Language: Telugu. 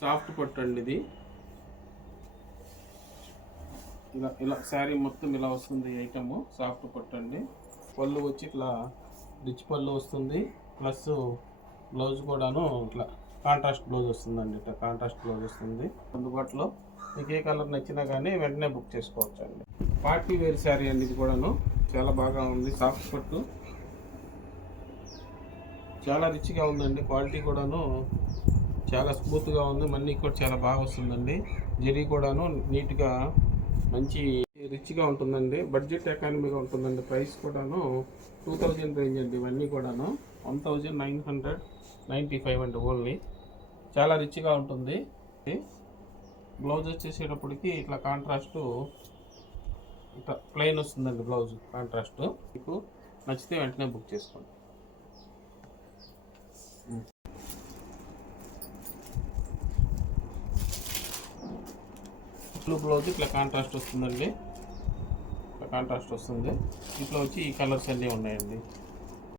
సాఫ్ట్ పట్టు అండి ఇది. ఇలా ఇలా శారీ మొత్తం ఇలా వస్తుంది ఐటమ్. సాఫ్ట్ పట్టు అండి. పళ్ళు వచ్చి ఇట్లా రిచ్ పళ్ళు వస్తుంది. ప్లస్ బ్లౌజ్ కూడాను ఇట్లా కాంట్రాస్ట్ బ్లౌజ్ వస్తుందండి. ఇట్లా కాంట్రాస్ట్ బ్లౌజ్ వస్తుంది అందుబాటులో. మీకు ఏ కలర్ నచ్చినా కానీ వెంటనే బుక్ చేసుకోవచ్చు అండి. పార్టీ వేర్ శారీ అండి ఇది కూడాను. చాలా బాగా ఉంది. సాఫ్ట్ పట్టు చాలా రిచ్గా ఉందండి. క్వాలిటీ కూడాను చాలా స్మూత్గా ఉంది. మనీ కూడా చాలా బాగా వస్తుందండి. జరీ కూడాను నీట్గా మంచి రిచ్గా ఉంటుందండి. బడ్జెట్ ఎకానమీగా ఉంటుందండి. ప్రైస్ కూడాను 2000 రేంజ్ అండి. ఇవన్నీ కూడాను 1995 అండి ఓన్లీ. చాలా రిచ్గా ఉంటుంది. బ్లౌజ్ వచ్చేసేటప్పటికి ఇట్లా కాంట్రాస్ట్ ఇట్లా ప్లెయిన్ వస్తుందండి. Blouse contrast. మీకు నచ్చితే వెంటనే బుక్ చేసుకోండి. బ్లూ బ్లౌజ్ ఇట్లా కాంట్రాస్ట్ వస్తుందండి. ఇట్లా కాంట్రాస్ట్ వస్తుంది. ఇట్లా వచ్చి ఈ కలర్స్ అన్నీ ఉన్నాయండి.